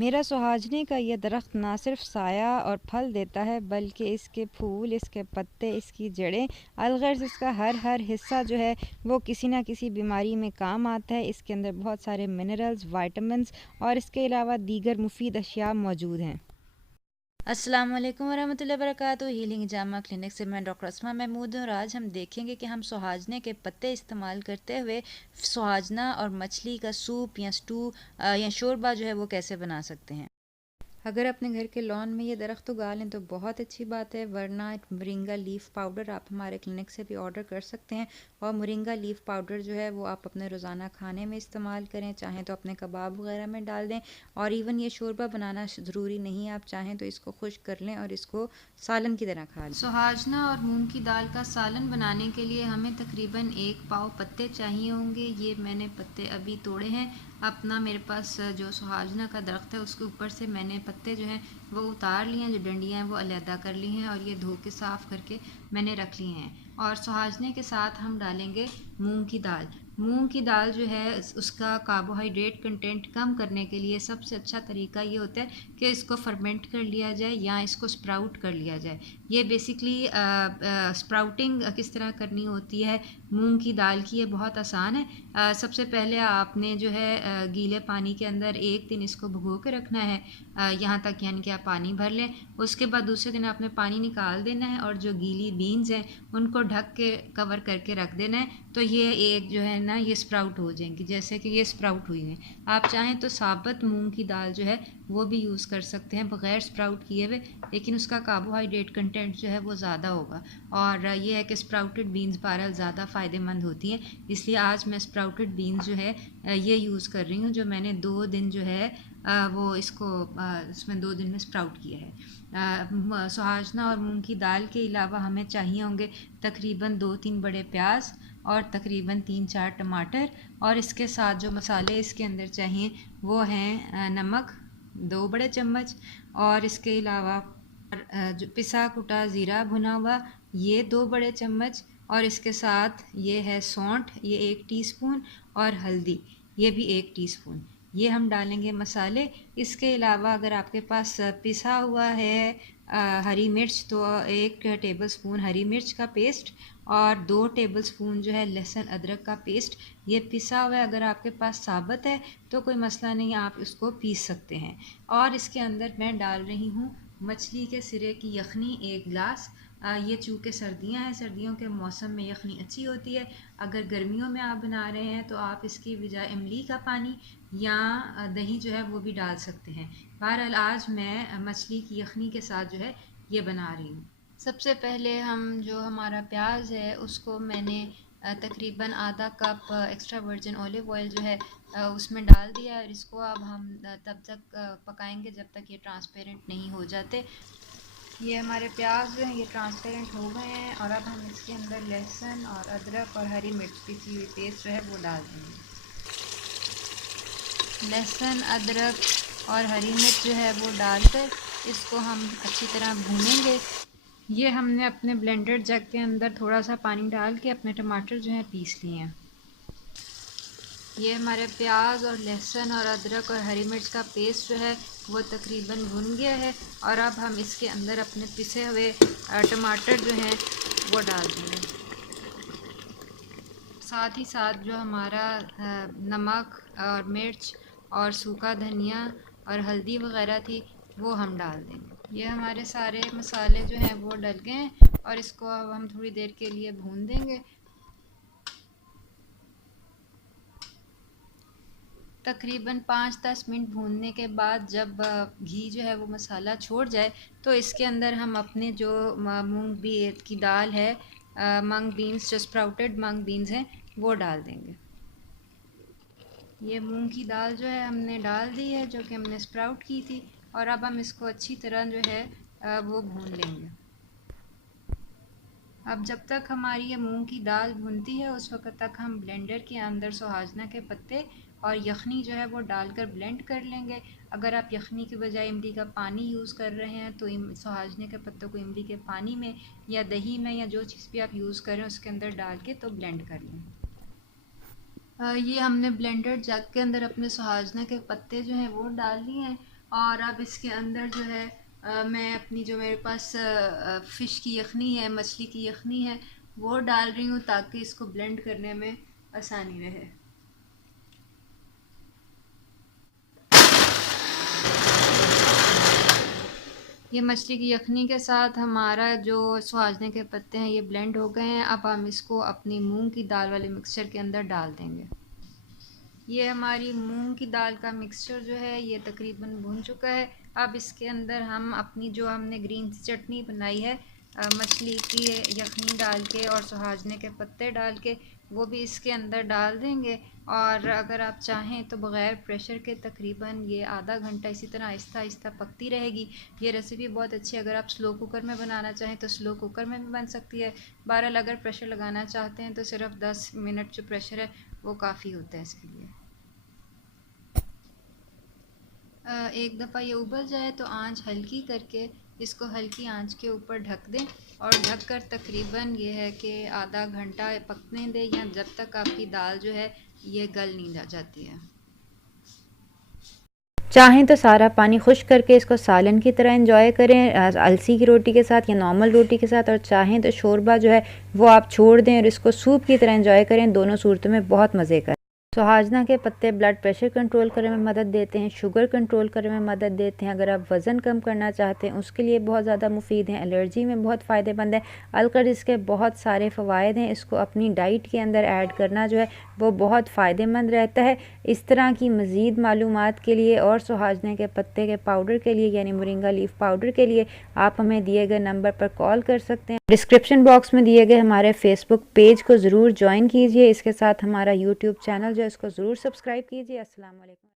मेरा सुहाजने का ये दरख्त ना सिर्फ साया और फल देता है, बल्कि इसके फूल, इसके पत्ते, इसकी जड़ें, अलगर्ज इसका हर हिस्सा जो है वो किसी न किसी बीमारी में काम आता है। इसके अंदर बहुत सारे मिनरल्स, विटामिन्स और इसके अलावा दीगर मुफीद अशिया मौजूद हैं। अस्सलाम वालेकुम वरहमतुल्लाहि वबरकातुहू। हीलिंग जामा क्लिनिक से मैं डॉक्टर अस्मा महमूद हूँ और आज हम देखेंगे कि हम सुहाजने के पत्ते इस्तेमाल करते हुए सुहाजना और मछली का सूप या स्टू या शोरबा जो है वो कैसे बना सकते हैं। अगर अपने घर के लॉन में ये दरख्त उगा लें तो बहुत अच्छी बात है, वरना मोरिंगा लीफ पाउडर आप हमारे क्लिनिक से भी ऑर्डर कर सकते हैं। और मोरिंगा लीफ पाउडर जो है वो आप अपने रोज़ाना खाने में इस्तेमाल करें, चाहें तो अपने कबाब वगैरह में डाल दें। और इवन ये शोरबा बनाना ज़रूरी नहीं है, आप चाहें तो इसको खुश्क कर लें और इसको सालन की तरह खा लें। सुहाजना और मूंग की दाल का सालन बनाने के लिए हमें तकरीबन 1 पाव पत्ते चाहिए होंगे। ये मैंने पत्ते अभी तोड़े हैं। अपना मेरे पास जो सुहाजना का दरख्त है उसके ऊपर से मैंने पत्ते जो हैं वो उतार लिए हैं, जो डंडियाँ हैं वो अलहदा कर ली हैं और ये धो के साफ़ करके मैंने रख लिए हैं। और सुहाजने के साथ हम डालेंगे मूंग की दाल। मूंग की दाल जो है उसका कार्बोहाइड्रेट कंटेंट कम करने के लिए सबसे अच्छा तरीका ये होता है कि इसको फर्मेंट कर लिया जाए या इसको स्प्राउट कर लिया जाए। ये बेसिकली स्प्राउटिंग किस तरह करनी होती है मूंग की दाल की, ये बहुत आसान है। सबसे पहले आपने जो है गीले पानी के अंदर 1 दिन इसको भिगो के रखना है, यहाँ तक यानी कि आप पानी भर लें। उसके बाद दूसरे दिन आपने पानी निकाल देना है और जो गीली बीन्स हैं उनको ढक के कवर करके रख देना है। तो ये एक जो है ना ये स्प्राउट हो जाएंगी, जैसे कि ये स्प्राउट हुई है। आप चाहें तो साबुत मूंग की दाल जो है वो भी यूज़ कर सकते हैं बग़ैर स्प्राउट किए हुए, लेकिन उसका कार्बोहाइड्रेट कंटेंट जो है वो ज़्यादा होगा। और ये है कि स्प्राउटेड बीन्स बहरहाल ज़्यादा फ़ायदेमंद होती हैं, इसलिए आज मैं स्प्राउटेड बीन्स जो है ये यूज़ कर रही हूँ, जो मैंने 2 दिन जो है वो इसको इसमें 2 दिन में स्प्राउट किया है। सुहाजना और मूंग की दाल के अलावा हमें चाहिए होंगे तकरीबन 2-3 बड़े प्याज और तकरीबन 3-4 टमाटर। और इसके साथ जो मसाले इसके अंदर चाहिए वो हैं नमक 2 बड़े चम्मच, और इसके अलावा जो पिसा कुटा ज़ीरा भुना हुआ ये 2 बड़े चम्मच, और इसके साथ ये है सौंठ ये 1 टीस्पून, और हल्दी ये भी 1 टीस्पून। ये हम डालेंगे मसाले। इसके अलावा अगर आपके पास पिसा हुआ है हरी मिर्च तो 1 टेबलस्पून हरी मिर्च का पेस्ट और 2 टेबलस्पून जो है लहसुन अदरक का पेस्ट। ये पिसा हुआ है, अगर आपके पास साबुत है तो कोई मसला नहीं, आप इसको पीस सकते हैं। और इसके अंदर मैं डाल रही हूँ मछली के सिरे की यखनी 1 गिलास। ये चूँकि सर्दियाँ हैं, सर्दियों के मौसम में यखनी अच्छी होती है। अगर गर्मियों में आप बना रहे हैं तो आप इसकी बजाय इमली का पानी या दही जो है वो भी डाल सकते हैं। बहरहाल आज मैं मछली की यखनी के साथ जो है ये बना रही हूँ। सबसे पहले हम जो हमारा प्याज है उसको मैंने तकरीबन आधा cup extra virgin olive oil जो है उसमें डाल दिया है, और इसको अब हम तब तक पकाएंगे जब तक ये ट्रांसपेरेंट नहीं हो जाते। ये हमारे प्याज जो हैं ये ट्रांसपेरेंट हो गए हैं, और अब हम इसके अंदर लहसुन और अदरक और हरी मिर्च पिसी हुई पेस्ट जो है वो डाल देंगे। लहसुन अदरक और हरी मिर्च जो है वो डालकर इसको हम अच्छी तरह भूनेंगे। ये हमने अपने ब्लेंडर जग के अंदर थोड़ा सा पानी डाल के अपने टमाटर जो है पीस लिए हैं। ये हमारे प्याज और लहसुन और अदरक और हरी मिर्च का पेस्ट जो है वो तकरीबन भुन गया है, और अब हम इसके अंदर अपने पिसे हुए टमाटर जो हैं वो डाल देंगे। साथ ही साथ जो हमारा नमक और मिर्च और सूखा धनिया और हल्दी वगैरह थी वो हम डाल देंगे। ये हमारे सारे मसाले जो हैं वो डल गए हैं, और इसको अब हम थोड़ी देर के लिए भून देंगे। तकरीबन 5-10 मिनट भूनने के बाद जब घी जो है वो मसाला छोड़ जाए तो इसके अंदर हम अपने जो मूंग की दाल है, मंग बीन्स जो स्प्राउटेड मंग बीन्स हैं वो डाल देंगे। ये मूंग की दाल जो है हमने डाल दी है जो कि हमने स्प्राउट की थी, और अब हम इसको अच्छी तरह जो है वो भून लेंगे। अब जब तक हमारी ये मूंग की दाल भुनती है उस वक्त तक हम ब्लेंडर के अंदर सुहाजना के पत्ते और यखनी जो है वो डालकर ब्लेंड कर लेंगे। अगर आप यखनी के बजाय इमली का पानी यूज़ कर रहे हैं तो सुहाजने के पत्तों को इमली के पानी में या दही में या जो चीज़ भी आप यूज़ करें उसके अंदर डाल के तो ब्लेंड कर लें। ये हमने ब्लेंडर जग के अंदर अपने सुहाजना के पत्ते जो हैं वो डाल दिए हैं, और अब इसके अंदर जो है मैं अपनी जो मेरे पास फ़िश की यखनी है, मछली की यखनी है, वो डाल रही हूँ ताकि इसको ब्लेंड करने में आसानी रहे। ये मछली की यखनी के साथ हमारा जो सुहाजने के पत्ते हैं ये ब्लेंड हो गए हैं। अब हम इसको अपनी मूंग की दाल वाले मिक्सचर के अंदर डाल देंगे। ये हमारी मूंग की दाल का मिक्सचर जो है ये तकरीबन भुन चुका है। अब इसके अंदर हम अपनी जो हमने ग्रीन चटनी बनाई है मछली की यखनी डाल के और सुहाजने के पत्ते डाल के, वो भी इसके अंदर डाल देंगे। और अगर आप चाहें तो बग़ैर प्रेशर के तकरीबन ये आधा घंटा इसी तरह आहिस्ता आहिस्ता पकती रहेगी। ये रेसिपी बहुत अच्छी है। अगर आप स्लो कुकर में बनाना चाहें तो स्लो कुकर में भी बन सकती है। बहरहाल अगर प्रेशर लगाना चाहते हैं तो सिर्फ 10 मिनट जो प्रेशर है वो काफ़ी होता है इसके लिए। एक दफ़ा ये उबल जाए तो आंच हल्की करके इसको हल्की आंच के ऊपर ढक दें और ढक कर तकरीबन ये है कि आधा घंटा पकने दें, या जब तक आपकी दाल जो है ये गल नहीं जाती है। चाहें तो सारा पानी खुश्क करके इसको सालन की तरह एंजॉय करें अलसी की रोटी के साथ या नॉर्मल रोटी के साथ, और चाहें तो शोरबा जो है वो आप छोड़ दें और इसको सूप की तरह एंजॉय करें। दोनों सूरतों में बहुत मज़े का। सुहाजना के पत्ते ब्लड प्रेशर कंट्रोल करने में मदद देते हैं, शुगर कंट्रोल करने में मदद देते हैं। अगर आप वज़न कम करना चाहते हैं उसके लिए बहुत ज़्यादा मुफीद हैं, एलर्जी में बहुत फ़ायदेमंद है। अलकर इसके बहुत सारे फ़वाइद हैं, इसको अपनी डाइट के अंदर ऐड करना जो है वो बहुत फ़ायदेमंद रहता है। इस तरह की मज़ीद मालूमात के लिए और सुहाजने के पत्ते के पाउडर के लिए यानी मोरिंगा लीफ पाउडर के लिए आप हमें दिए गए नंबर पर कॉल कर सकते हैं। डिस्क्रिप्शन बॉक्स में दिए गए हमारे फेसबुक पेज को ज़रूर ज्वाइन कीजिए। इसके साथ हमारा यूट्यूब चैनल जो है इसको ज़रूर सब्सक्राइब कीजिए। अस्सलाम वालेकुम।